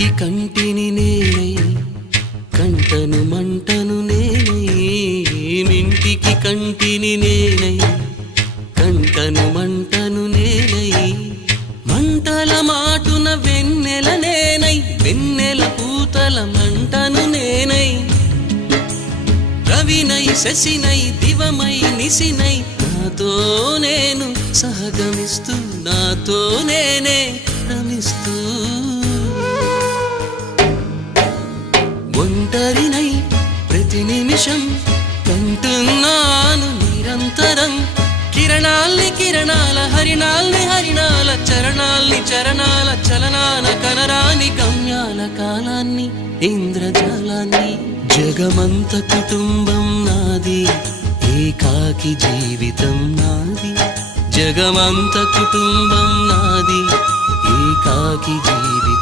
కంటికి కంటిని నేనై కంటను మంటను నేనై మింటికి కంటిని నేనై కంటను మంటను నేనై మంటల మాటున వెన్నెల నేనై వెన్నెల పూతల మంటను నేనై రవినై శశినై దివమై నిశినై నాతో నేను సహగమిస్తూ నాతో నేనే రమిస్తూ ఒంటరినై ప్రతి నిమిషం కంటున్నాను నిరంతరం కిరణాల్ని కిరణాల హరిణాల్ని హరిణాల చరణాల్ని చరణాల చలనాన కనరాని గమ్యాల కాలాన్ని ఇంద్రజాలాన్ని జగమంత కుటుంబం నాది ఏకాకి జీవితం నాది జగమంత కుటుంబం నాది ఏకాకి జీవితం